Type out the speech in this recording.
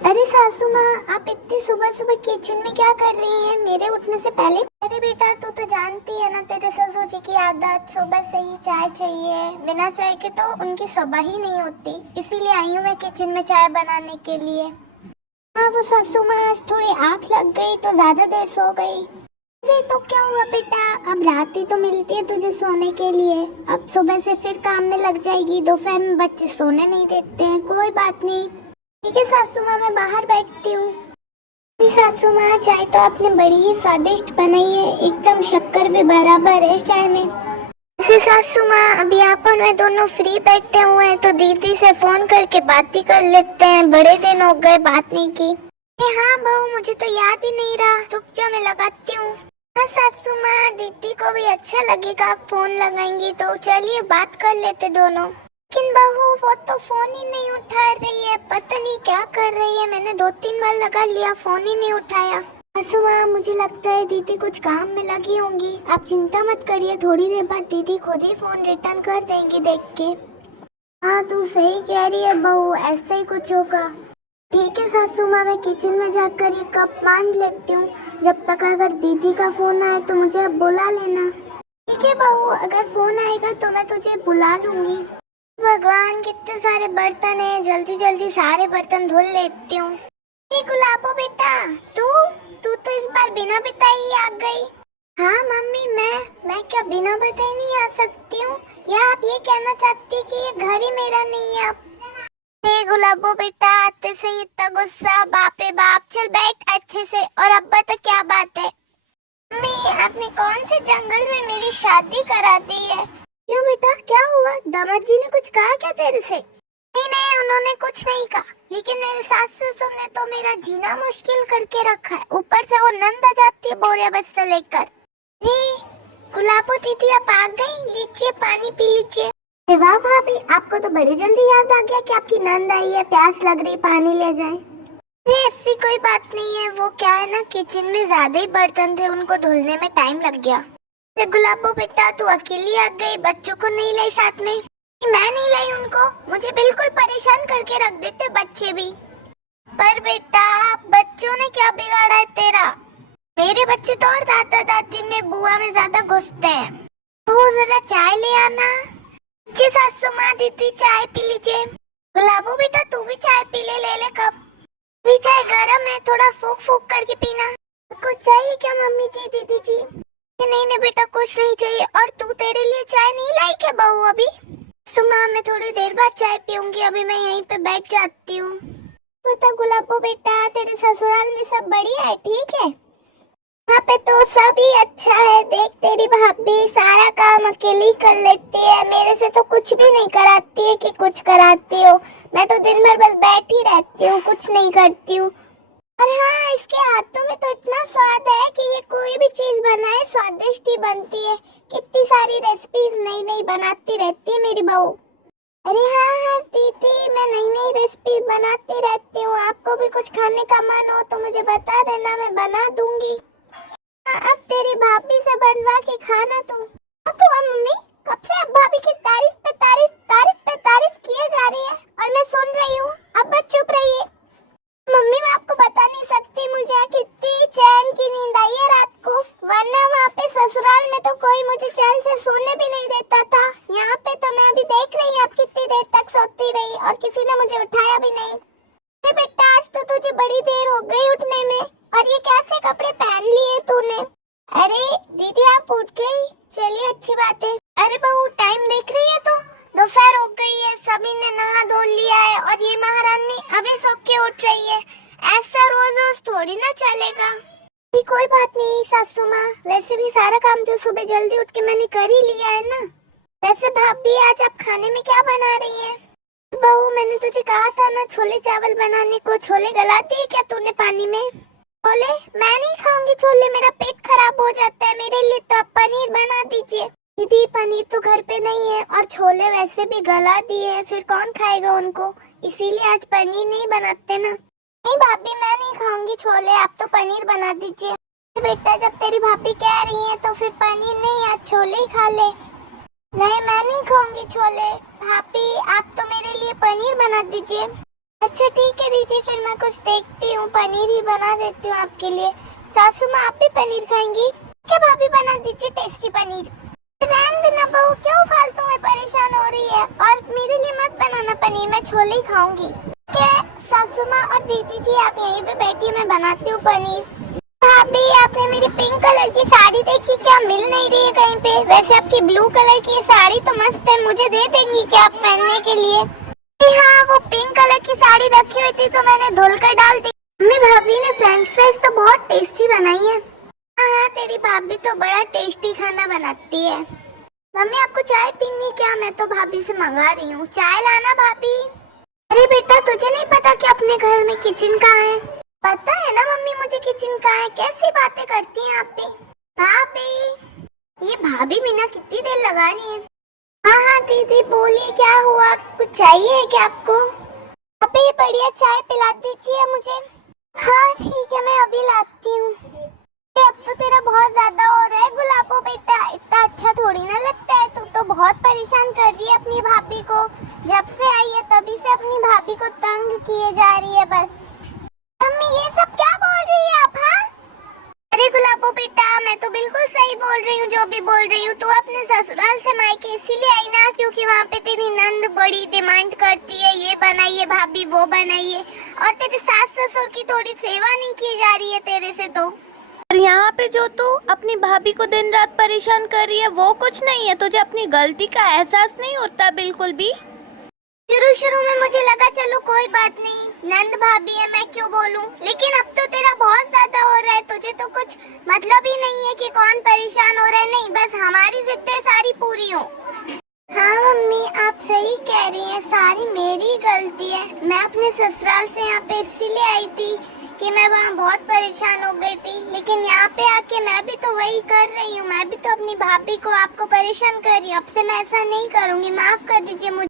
अरे सासू माँ, आप इतनी सुबह सुबह किचन में क्या कर रही हैं मेरे उठने से पहले? अरे बेटा, तू तो जानती है ना, तेरे ससुर जी की आदत सुबह से ही चाय चाहिए। बिना चाय के तो उनकी सुबह ही नहीं होती, इसीलिए आई हूँ मैं किचन में चाय बनाने के लिए। हाँ वो सासू माँ, आज थोड़ी आँख लग गई तो ज्यादा देर सो गई। अरे तो क्या हुआ बेटा, अब रात ही तो मिलती है तुझे सोने के लिए। अब सुबह से फिर काम में लग जाएगी, दोपहर में बच्चे सोने नहीं देते हैं। कोई बात नहीं, ठीक है सासू माँ, मैं बाहर बैठती हूँ। अरे सासू माँ, चाय तो आपने बड़ी ही स्वादिष्ट बनाई है, एकदम शक्कर भी बराबर है इस चाय में। वैसे सासू माँ, अभी आप और मैं दोनों फ्री बैठे हुए हैं तो दीदी से फोन करके बात ही कर लेते हैं, बड़े दिन हो गए बात नहीं की। हाँ बहू, मुझे तो याद ही नहीं रहा, रुक जा मैं लगाती हूँ। हाँ सासू माँ, दीदी को भी अच्छा लगेगा आप फोन लगाएंगी तो, चलिए बात कर लेते दोनों। लेकिन बहू, वो तो फोन ही नहीं उठा रही है, पता नहीं क्या कर रही है। मैंने 2-3 बार लगा लिया, फोन ही नहीं उठाया। सासू माँ, मुझे लगता है दीदी कुछ काम में लगी होंगी, आप चिंता मत करिए, थोड़ी देर बाद दीदी खुद ही फोन रिटर्न कर देंगी देख के। हाँ तू सही कह रही है बहू, ऐसे ही कुछ होगा। ठीक है सासू माँ, मैं किचन में जाकर ये कप मांज लेती हूँ। जब तक अगर दीदी का फोन आए तो मुझे अब बुला लेना। ठीक है बहू, अगर फोन आएगा तो मैं तुझे बुला लूंगी। भगवान, कितने सारे बर्तन हैं, जल्दी जल्दी सारे बर्तन धुल लेती हूँ। ये गुलाबो बेटा, तू तू तो इस बार बिना बताए ही आ गई। हाँ मम्मी, मैं क्या बिना बताए नहीं आ सकती हूँ? या आप ये कहना चाहती कि ये घर ही मेरा नहीं है अब? हे गुलाबो बेटा, आते से ही इतना गुस्सा, बाप रे बाप। चल बैठ अच्छे से, और अब बता क्या बात है? मम्मी, आपने कौन से जंगल में मेरी शादी करा दी है? क्यों बेटा, क्या हुआ? दामाद जी ने कुछ कहा क्या तेरे से? नहीं नहीं, उन्होंने कुछ नहीं कहा, लेकिन मेरे सास ससुर ने तो मेरा जीना मुश्किल करके रखा है। ऊपर से वो नंद आ जाती है बोरिया बस्ता लेकर। जी, गुलाबो दीदी आप आ गई, लीजिए पानी पी लीजिए। अरे वाह भाभी, आपको तो बड़ी जल्दी याद आ गया कि आपकी नंद आई है, प्यास लग रही, पानी ले जाए। अरे ऐसी कोई बात नहीं है, वो क्या है ना, किचन में ज्यादा ही बर्तन थे, उनको धुलने में टाइम लग गया। गुलाबो बेटा, तू अकेली आ गई, बच्चों को नहीं लाई साथ में? मैं नहीं लाई उनको, मुझे बिल्कुल परेशान करके रख देते बच्चे भी। पर बेटा, बच्चों ने क्या बिगाड़ा है तेरा? मेरे बच्चे तो और दादा दादी में बुआ में ज्यादा घुसते हैं। तो जरा चाय ले आना। जी सासू माँ, दीदी चाय पी लीजिए। गुलाबो बेटा, तू भी चाय पी ले, ले कप। भी चाय गरम है, थोड़ा फूक फूक करके पीना। कुछ चाहिए क्या मम्मी जी, दीदी जी? नहीं नहीं बेटा, कुछ नहीं चाहिए। और तू, तेरे लिए चाय नहीं लाई क्या बहू अभी? सुमा, मैं थोड़ी देर बाद चाय पीऊंगी, अभी मैं यहीं पे बैठ जाती हूँ। बता गुलाबो बेटा, तेरे ससुराल में सब बढ़िया है, ठीक है? यहाँ पे तो सभी अच्छा है, देख तेरी भाभी सारा काम अकेली कर लेती है, मेरे से तो कुछ भी नहीं कराती है कि कुछ कराती हो। मैं तो दिन भर बस बैठी रहती हूँ, कुछ नहीं करती हूँ। और हाँ, इसके हाथों में तो इतना स्वाद है कि ये कोई भी चीज बनाए स्वादिष्ट ही बनती है। कितनी सारी रेसिपीज नई नई बनाती रहती है मेरी बहू। अरे हाँ हाँ दीदी, मैं नई नई रेसिपी बनाती रहती हूँ, आपको भी कुछ खाने का मन हो तो मुझे बता देना, मैं बना दूंगी। अब तेरी भाभी से बनवा के खाना तुम। तो मम्मी, कब से अब भाभी की तारीफ पे तारीफ, तारीफ पे तारीफ किए जा रही है और मैं सुन रही हूँ। अब बस चुप रहिए। मम्मी, मैं आपको बता नहीं सकती मुझे कितनी चैन की नींद आई है रात को, वरना वहाँ पे ससुराल में तो कोई मुझे चैन से सोने भी नहीं देता था। यहाँ पे तो मैं अभी देख रही हूँ आप कितनी देर तक सोती रही और किसी ने मुझे उठाया भी नहीं। बेटा, आज तो तुझे बड़ी देर हो गई उठने में, और ये कैसे कपड़े पहन लिए तूने? अरे दीदी, आप उठ गई, चलिए अच्छी बात है। अरे बहू, टाइम देख रही है तो, दोपहर हो गई है, सभी ने नहा धो लिया है और ये महारानी अभी सो के उठ रही है। ऐसा रोज रोज थोड़ी ना चलेगा। भी कोई बात नहीं सासू माँ, वैसे भी सारा काम तो सुबह जल्दी उठ के मैंने कर ही लिया है ना। वैसे भाभी, आज आप खाने में क्या बना रही हैं? बहू, मैंने तुझे कहा था ना छोले चावल बनाने को, छोले गला दिए क्या तूने पानी में? छोले? मैं नहीं खाऊंगी छोले, मेरा पेट खराब हो जाता है। मेरे लिए तो आप पनीर बना दीजिए। दीदी, पनीर तो घर पे नहीं है और छोले वैसे भी गला दिए, फिर कौन खाएगा उनको, इसीलिए आज पनीर नहीं बनाते ना। नहीं भाभी, मैं नहीं खाऊंगी छोले, आप तो पनीर बना दीजिए। बेटा, जब तेरी भाभी कह रही है तो फिर पनीर नहीं, आज छोले ही खा ले। नहीं, मैं नहीं खाऊंगी छोले। भाभी, आप तो मेरे लिए पनीर बना दीजिए। अच्छा ठीक है दीदी, फिर मैं कुछ देखती हूँ, पनीर ही बना देती हूँ आपके लिए। सासू माँ आप भी पनीर खाएंगी? क्या भाभी बना दीजिए टेस्टी पनीर। रहने देना बहू, क्यों फालतू में परेशान हो रही है, और मेरे लिए मत बनाना पनीर, मैं छोले ही खाऊंगी। क्या सासू माँ और दीदी जी आप यहीं पे बैठिए, मैं बनाती हूँ पनीर। भाभी आपने मेरी पिंक कलर की साड़ी देखी क्या? मिल नहीं रही है कहीं पे। वैसे आपकी ब्लू कलर की साड़ी तो मस्त है, मुझे दे देंगी क्या आप पहनने के लिए? हाँ वो पिंक कलर की साड़ी रखी हुई थी तो मैंने धुल कर डाल दी। मम्मी भाभी ने फ्रेंच फ्राइज तो बहुत टेस्टी बनाई है। हाँ तेरी भाभी तो बड़ा टेस्टी खाना बनाती है। मम्मी आपको चाय पीनी है क्या? मैं तो भाभी से मंगा रही हूँ, चाय लाना भाभी। अरे बेटा तुझे नहीं पता कि अपने घर में किचन कहाँ है? पता है ना मम्मी मुझे किचन कहाँ है, कैसी बातें करती हैं आप भी। भाभी, ये भाभी बिना कितनी देर लगा रही है। हाँ हाँ दीदी बोलिए, क्या हुआ, कुछ चाहिए क्या आपको? अभी ये बढ़िया चाय पिला दीजिए मुझे। हाँ ठीक है मैं अभी लाती हूँ। अब तो तेरा बहुत ज्यादा हो रहा है गुलाबो बेटा, इतना अच्छा थोड़ी ना लगता है। तू तो बहुत परेशान कर रही है अपनी भाभी को, जब से आई है तभी से अपनी भाभी को तंग किए जा रही है बस। मम्मी ये सब क्या बोल रही है आप? हाँ अरे गुलाबो बेटा मैं तो बिल्कुल सही बोल रही हूँ, जो भी बोल रही हूँ। तू अपने ससुराल से मायके इसीलिए आई ना क्योंकि वहाँ पे तेरी नंद बड़ी डिमांड करती है, ये बनाइए भाभी वो बनाइए, और तेरे सास ससुर की थोड़ी सेवा नहीं की जा रही है तेरे से। तो और यहाँ पे जो तू अपनी भाभी को दिन रात परेशान कर रही है वो कुछ नहीं है, तुझे अपनी गलती का एहसास नहीं होता बिल्कुल भी? शुरू में मुझे लगा चलो कोई बात नहीं, नंद भाभी है मैं क्यों बोलूं, लेकिन अब तो तेरा बहुत ज्यादा हो रहा है। तुझे तो कुछ मतलब ही नहीं है कि कौन परेशान हो रहा है, नहीं बस हमारी जिद्दें सारी पूरी हो। हाँ मम्मी आप सही कह रही हैं, सारी मेरी गलती है। मैं अपने ससुराल से यहाँ पे इसीलिए आई थी कि मैं वहाँ बहुत परेशान हो गई थी, लेकिन यहाँ पे आके मैं भी तो वही कर रही हूँ। मैं भी तो अपनी भाभी को आपको परेशान कर रही हूँ। अब से मैं ऐसा नहीं करूँगी, माफ कर दीजिए मुझे।